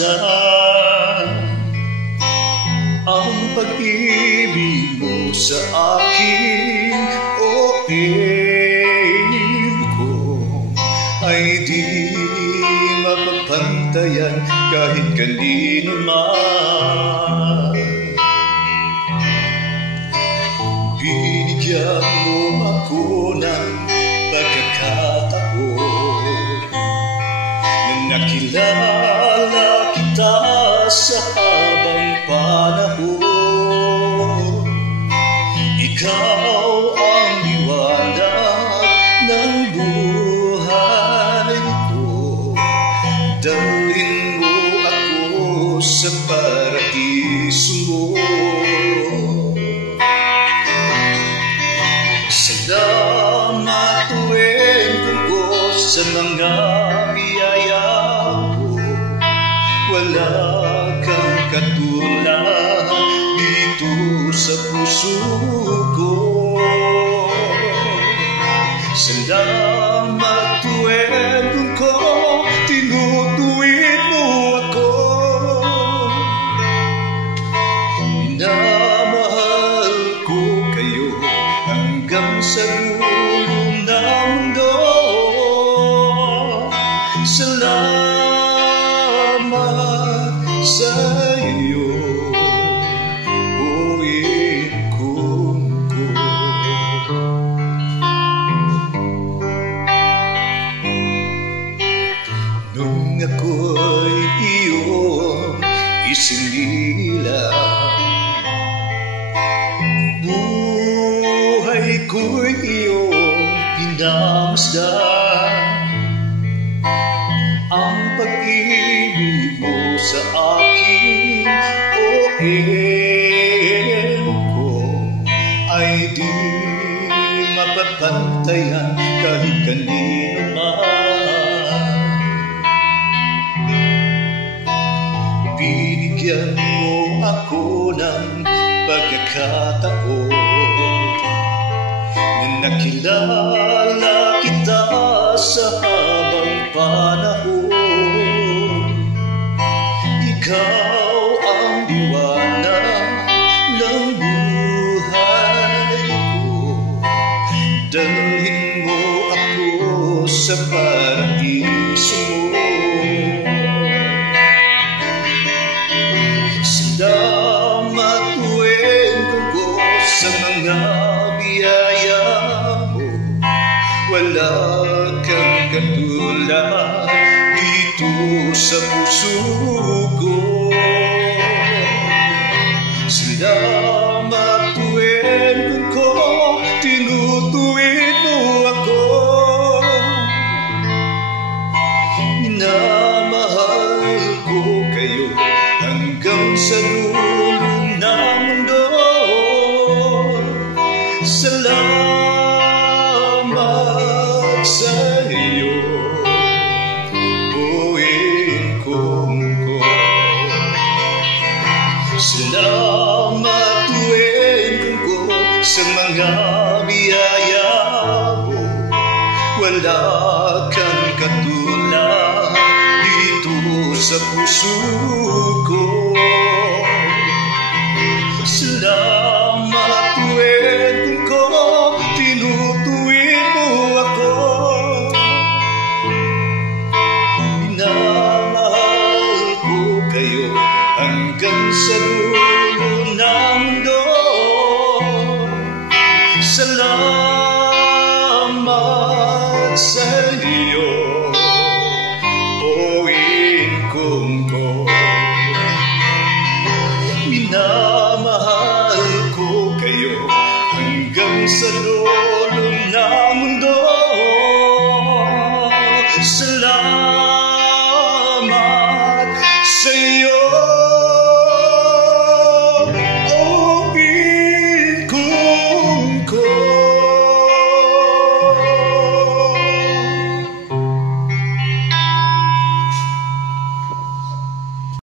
minamamasdan ang pag-ibig mo sa akin, o ko ay di mapapantayan kahit kanino man. Binigyan mo ako ng pagkakataon na nakilala kita sa habang panahon. Ikaw ang liwanag ng buhay ko, dalhin mo ako sa paraiso mo. Salamat tuwing ko sa mga biyaya mo, wala kang katulad dito sa puso ko. Salamat tuwing ko tinutuwid mo ako. Minamahal ko kayo hanggang sa dulo ng mundo. Salamat sa iyo, buhay ko. Nung ako'y iyong isinilang, buhay ko'y iyong pinamasdan. Ang pag-ibig mo sa akin, o ko ay di mapapantayan kahit kanino man. Binigyan mo ako ng pagkakataon na nakilala kita sa habang panahon. Ikaw ang liwanag ng buhay ko, dalhin mo ako sa paraiso mo. Salamat tuwing ko sa mga biyaya mo, wala kang katulad dito sa puso ko. Salamat tuwing ko tinutuwid mo ako. Minamahal ko kayo hanggang sa dulo ng mundo. Salamat sa iyo, buhay ko. Salamat tuwing ko sa mga biyaya mo, wala kang katulad dito sa puso ko. Salamat tuwing ko tinutuwid mo ako. Minamahal ko kayo hanggang sa dulo ng mundo.